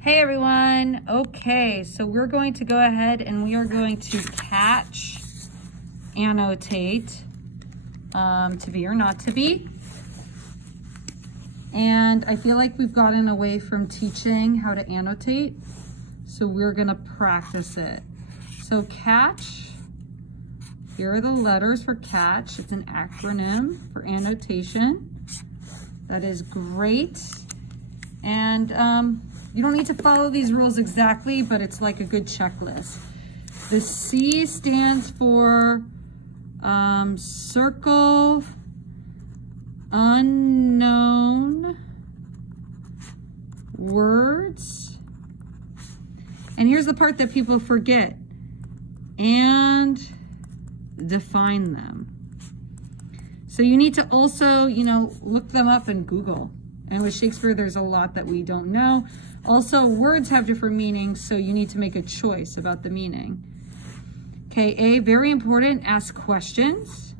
Hey everyone. Okay, so we're going to go ahead and we are going to catch, annotate, to be or not to be. And I feel like we've gotten away from teaching how to annotate, so we're gonna practice it. So catch, here are the letters for catch. It's an acronym for annotation. That is great. And you don't need to follow these rules exactly, but it's like a good checklist. The C stands for circle unknown words. And here's the part that people forget. And define them. So you need to also, look them up in Google. And with Shakespeare, there's a lot that we don't know. Also, words have different meanings, so you need to make a choice about the meaning. Okay, A, very important, ask questions.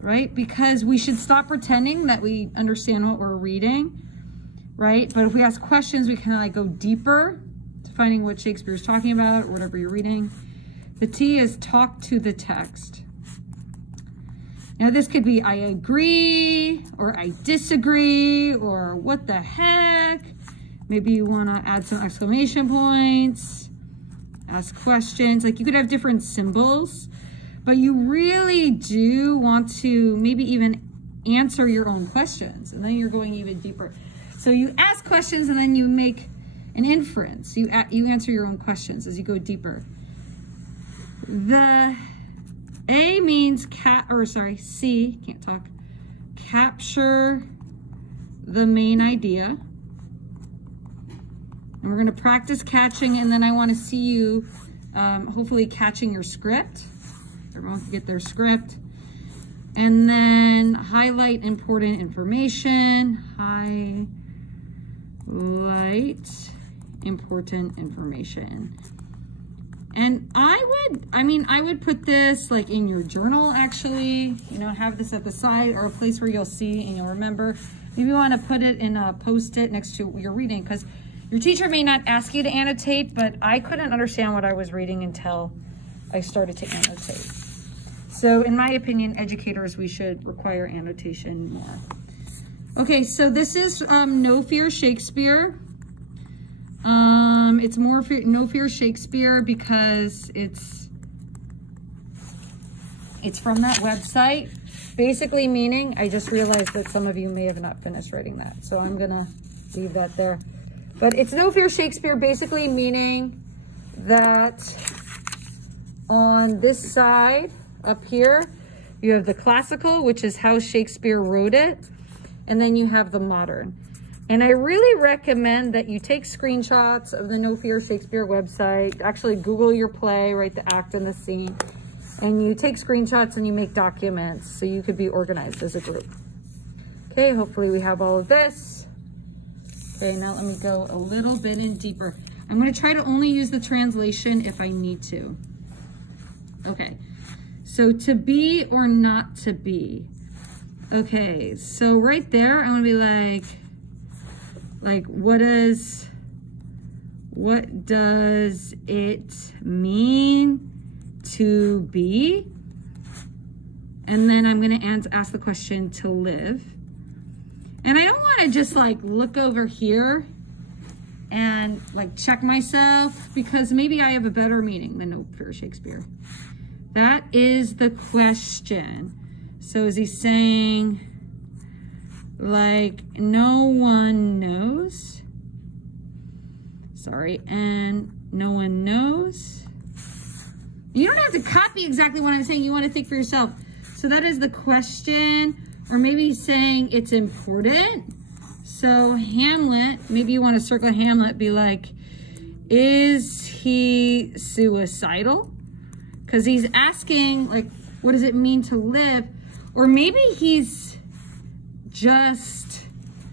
Right? Because we should stop pretending that we understand what we're reading, right? But if we ask questions, we kind of like go deeper to finding what Shakespeare is talking about, or whatever you're reading. The T is talk to the text. Now this could be I agree, or I disagree, or what the heck. Maybe you want to add some exclamation points, ask questions. Like you could have different symbols, but you really do want to maybe even answer your own questions, and then you're going even deeper. So you ask questions and then you make an inference. You answer your own questions as you go deeper. The A means C, can't talk, capture the main idea. And we're gonna practice catching, and then I wanna see you hopefully catching your script. Everyone can get their script. And then highlight important information, highlight important information. And I would put this like in your journal actually, have this at the side or a place where you'll see and you'll remember. Maybe you want to put it in a post-it next to your reading, because your teacher may not ask you to annotate, but I couldn't understand what I was reading until I started to annotate. So in my opinion, educators, we should require annotation more. Okay, so this is No Fear Shakespeare. It's No Fear Shakespeare because it's from that website. Basically meaning, I just realized that some of you may have not finished writing that, so I'm gonna leave that there. But it's No Fear Shakespeare, basically meaning that on this side up here, you have the classical, which is how Shakespeare wrote it, and then you have the modern. And I really recommend that you take screenshots of the No Fear Shakespeare website, actually Google your play, write the act and the scene, and you take screenshots and you make documents so you could be organized as a group. Okay, hopefully we have all of this. Okay, now let me go a little bit in deeper. I'm gonna try to only use the translation if I need to. Okay, so to be or not to be. Okay, so right there, I'm gonna be like what does it mean to be? And then I'm gonna ask the question to live. And I don't wanna just like look over here and like check myself, because maybe I have a better meaning than No Fear Shakespeare. That is the question. So is he saying, like, no one knows? Sorry, and no one knows? You don't have to copy exactly what I'm saying. You want to think for yourself. So that is the question. Or maybe he's saying it's important. So Hamlet, maybe you want to circle Hamlet, be like, is he suicidal? Because he's asking, like, what does it mean to live? Or maybe he's just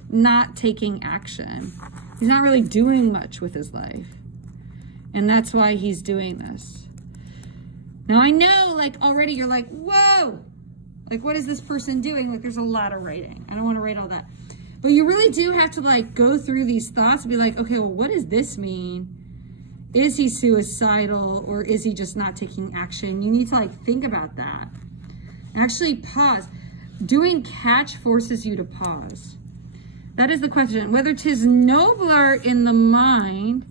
not taking action. He's not really doing much with his life. And that's why he's doing this. Now I know, like, already you're like, whoa, like, what is this person doing? Like, there's a lot of writing. I don't want to write all that. But you really do have to like go through these thoughts and be like, okay, well, what does this mean? Is he suicidal or is he just not taking action? You need to like think about that. Actually pause. Doing catch forces you to pause. That is the question. Whether 'tis nobler in the mind,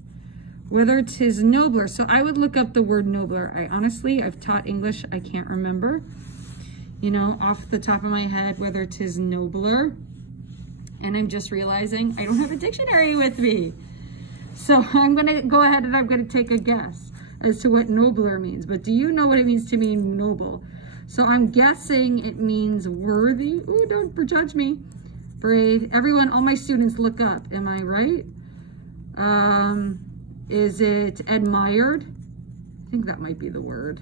whether 'tis nobler. So I would look up the word nobler. I've taught English. I can't remember, you know, off the top of my head, whether 'tis nobler. And I'm just realizing I don't have a dictionary with me. So I'm going to go ahead and I'm going to take a guess as to what nobler means. But do you know what it means to mean noble? So I'm guessing it means worthy. Ooh, don't prejudge me. Brave. Everyone, all my students look up. Am I right? Is it admired? I think that might be the word.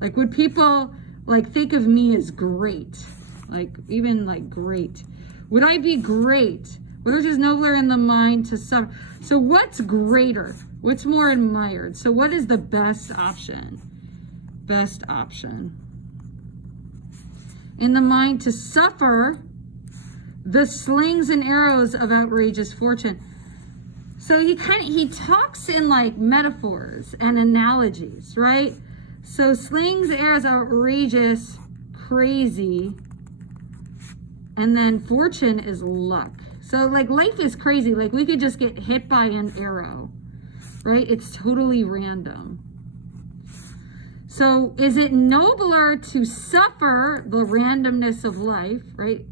Like, would people like think of me as great? Like, even like great. Would I be great? Whether it is nobler in the mind to suffer. So what's greater? What's more admired? So what is the best option? Best option. In the mind to suffer the slings and arrows of outrageous fortune. So he talks in like metaphors and analogies, right? So slings, arrows, outrageous, crazy. And then fortune is luck. So like life is crazy. Like we could just get hit by an arrow, right? It's totally random. So is it nobler to suffer the randomness of life, right?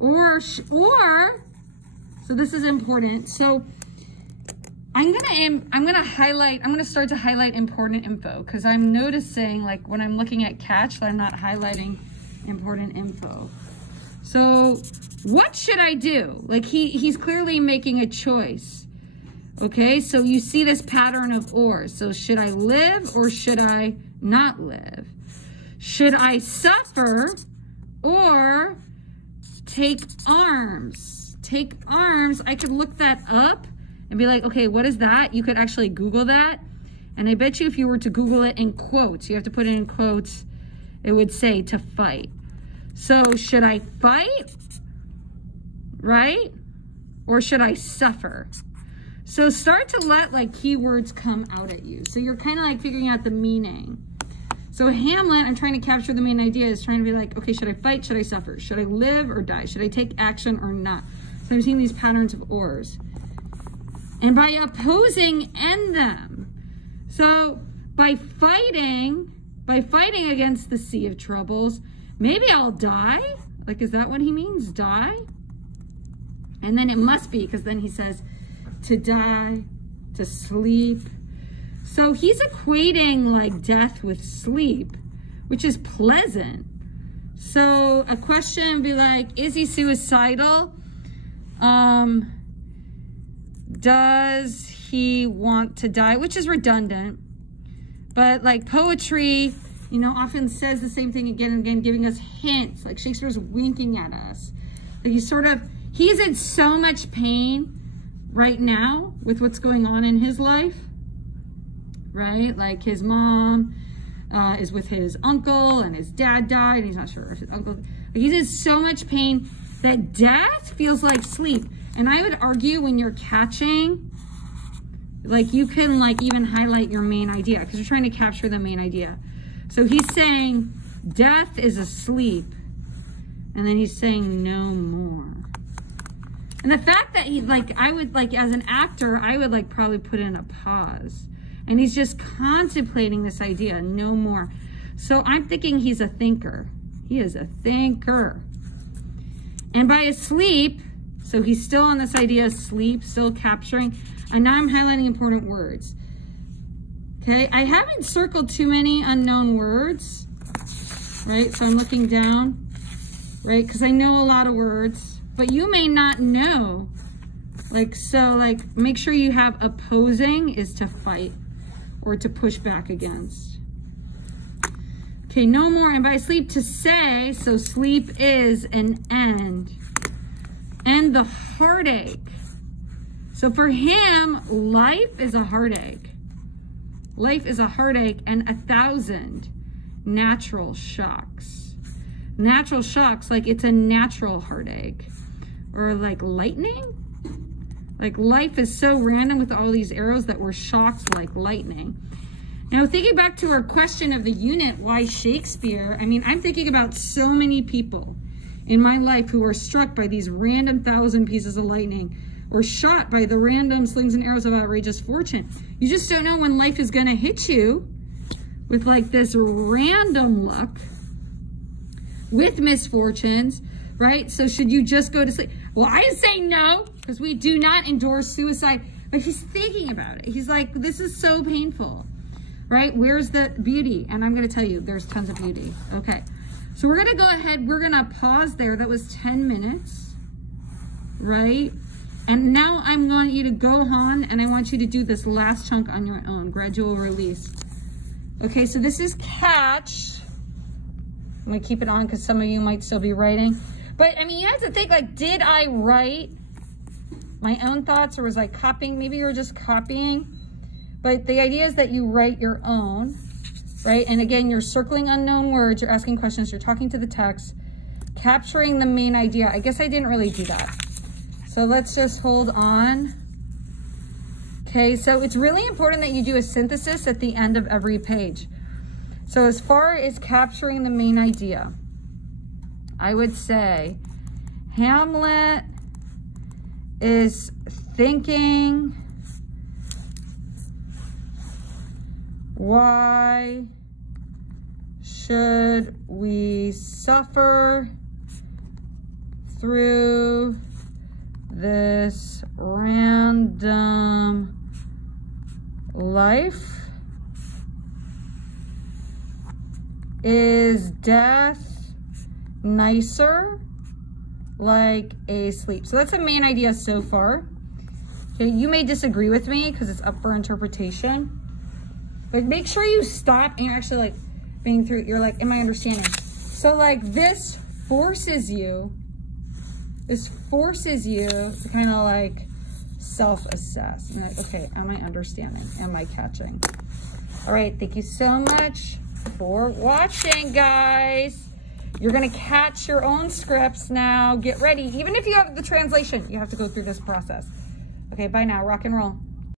Or, so this is important. So I'm gonna start to highlight important info because I'm noticing like when I'm looking at catch, I'm not highlighting important info. So what should I do? Like he's clearly making a choice. Okay, so you see this pattern of or. So should I live or should I not live? Should I suffer or take arms? Take arms, I could look that up and be like, okay, what is that? You could actually Google that. And I bet you if you were to Google it in quotes, you have to put it in quotes, it would say to fight. So should I fight, right? Or should I suffer? So start to let like keywords come out at you. So you're kind of like figuring out the meaning. So Hamlet, I'm trying to capture the main idea, is trying to be like, okay, should I fight? Should I suffer? Should I live or die? Should I take action or not? So I'm seeing these patterns of ors. And by opposing, end them. So by fighting against the sea of troubles, maybe I'll die. Like, is that what he means? Die? And then it must be, because then he says to die, to sleep. So he's equating like death with sleep, which is pleasant. So a question would be like, is he suicidal? Does he want to die? Which is redundant. But like poetry, you know, often says the same thing again and again, giving us hints. Like Shakespeare's winking at us. Like he's in so much pain right now with what's going on in his life, right? Like his mom is with his uncle and his dad died and he's not sure if his uncle, like he's in so much pain that death feels like sleep. And I would argue when you're catching, like you can like even highlight your main idea because you're trying to capture the main idea. So he's saying death is asleep. And then he's saying no more. And the fact that he like, I would like as an actor, I would like probably put in a pause. And he's just contemplating this idea, no more. So I'm thinking he's a thinker. He is a thinker. And by asleep, so he's still on this idea of sleep, still capturing. And now I'm highlighting important words. Okay, I haven't circled too many unknown words, right? So I'm looking down, right? Because I know a lot of words, but you may not know. Like, so like, make sure you have opposing is to fight or to push back against. Okay, no more. And by sleep to say, so sleep is an end. And the heartache. So for him, life is a heartache. Life is a heartache and 1,000 natural shocks. Natural shocks, like it's a natural heartache. or like lightning. Like life is so random with all these arrows that we're shocked like lightning. Now, thinking back to our question of the unit, why Shakespeare? I mean, I'm thinking about so many people in my life who are struck by these random 1,000 pieces of lightning or shot by the random slings and arrows of outrageous fortune. You just don't know when life is going to hit you with like this random luck with misfortunes, right? So should you just go to sleep? Well, I say no, because we do not endorse suicide. But he's thinking about it. He's like, this is so painful, right? Where's the beauty? And I'm going to tell you, there's tons of beauty. Okay, so we're going to go ahead. We're going to pause there. That was 10 minutes, right? And now I want you to go on, and I want you to do this last chunk on your own, gradual release. Okay, so this is catch. I'm going to keep it on because some of you might still be writing. But, I mean, you have to think, like, did I write my own thoughts, or was I copying? Maybe you were just copying. But the idea is that you write your own, right? And again, you're circling unknown words, you're asking questions, you're talking to the text, capturing the main idea. I guess I didn't really do that. So let's just hold on. Okay, so it's really important that you do a synthesis at the end of every page. So as far as capturing the main idea, I would say Hamlet is thinking, why should we suffer through this random life? Is death nicer like a sleep? So that's the main idea so far. Okay, you may disagree with me because it's up for interpretation, but make sure you stop and you're actually like being through. You're like, am I understanding? So like this forces you to kind of like self-assess. And like, okay, am I understanding? Am I catching? All right, thank you so much for watching, guys. You're gonna catch your own scripts now. Get ready. Even if you have the translation, you have to go through this process. Okay, bye now. Rock and roll.